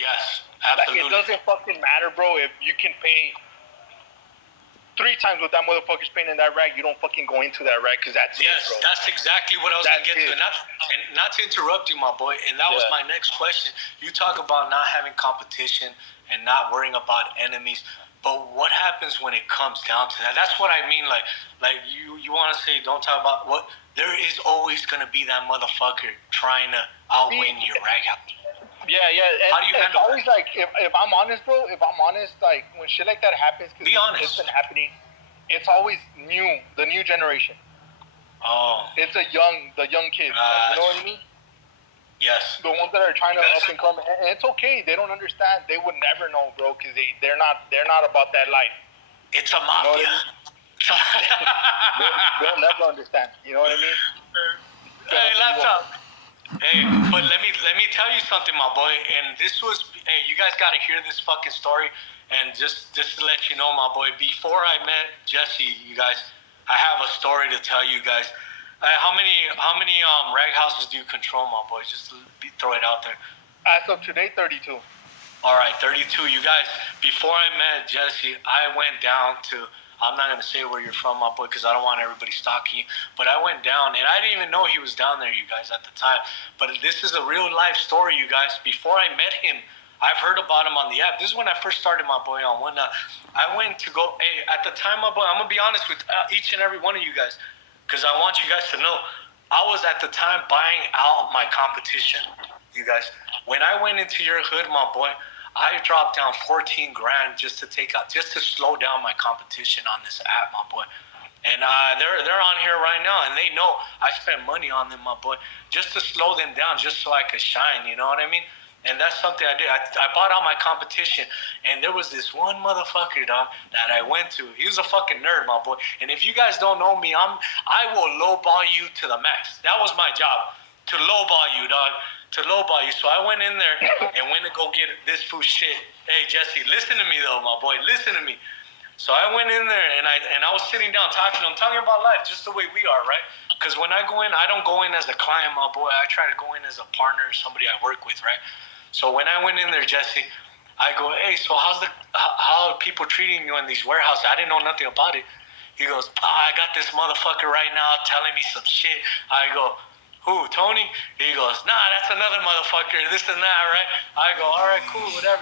Yes, Like, absolutely. it doesn't fucking matter, bro, if you can pay 3 times what that motherfucker's paying in that rack, you don't fucking go into that rack because that's yes, it, bro. that's exactly what I was going to get to. And not to interrupt you, my boy, and that was my next question. You talk about not having competition and not worrying about enemies, but what happens when it comes down to that? That's what I mean. Like you want to say, don't talk about what. There is always going to be that motherfucker trying to outwin your rag house. Yeah. And how do you handle it's always that? like, if I'm honest, bro, like, when shit like that happens, because it's been happening, it's always the new generation. Oh. It's the young kids. Like, you know what I mean? Yes. The ones that are trying to up and come, and it's okay. They don't understand. They would never know, bro, because they're not about that life. It's a mafia. You know what I mean? they'll never understand. You know what I mean? Hey, laptop. Hey, but let me tell you something, my boy. And this was, hey, you guys got to hear this fucking story. And just to let you know, my boy, before I met Jesse, you guys, I have a story to tell you guys. How many rag houses do you control, my boy? Just throw it out there. As of today, 32. All right, 32. You guys, before I met Jesse, I went down to, I'm not going to say where you're from, my boy, because I don't want everybody stalking you, but I went down, and I didn't even know he was down there, you guys, at the time. But this is a real-life story, you guys. Before I met him, I've heard about him on the app. This is when I first started, my boy, on Whatnot. I went to go, hey, at the time, my boy, I'm going to be honest with each and every one of you guys, because I want you guys to know, I was at the time buying out my competition, you guys. When I went into your hood, my boy, I dropped down 14 grand just to slow down my competition on this app, my boy. And they're on here right now, and they know I spent money on them, my boy, just to slow them down, just so I could shine. You know what I mean? And that's something I did. I bought out my competition, and there was this one motherfucker, dog, that I went to. He was a fucking nerd, my boy. And if you guys don't know me, I will lowball you to the max. That was my job, to lowball you, dog. To lowball you. So I went in there and went to go get this fool shit. Hey, Jesse, listen to me though, my boy. Listen to me. So I went in there and I was sitting down talking to him, talking about life just the way we are, right? Because when I go in, I don't go in as a client, my boy. I try to go in as a partner or somebody I work with, right? So when I went in there, Jesse, I go, hey, so how are people treating you in these warehouses? I didn't know nothing about it. He goes, I got this motherfucker right now telling me some shit. I go, who, Tony? He goes, nah, that's another motherfucker, this and that, right? I go, all right, cool, whatever.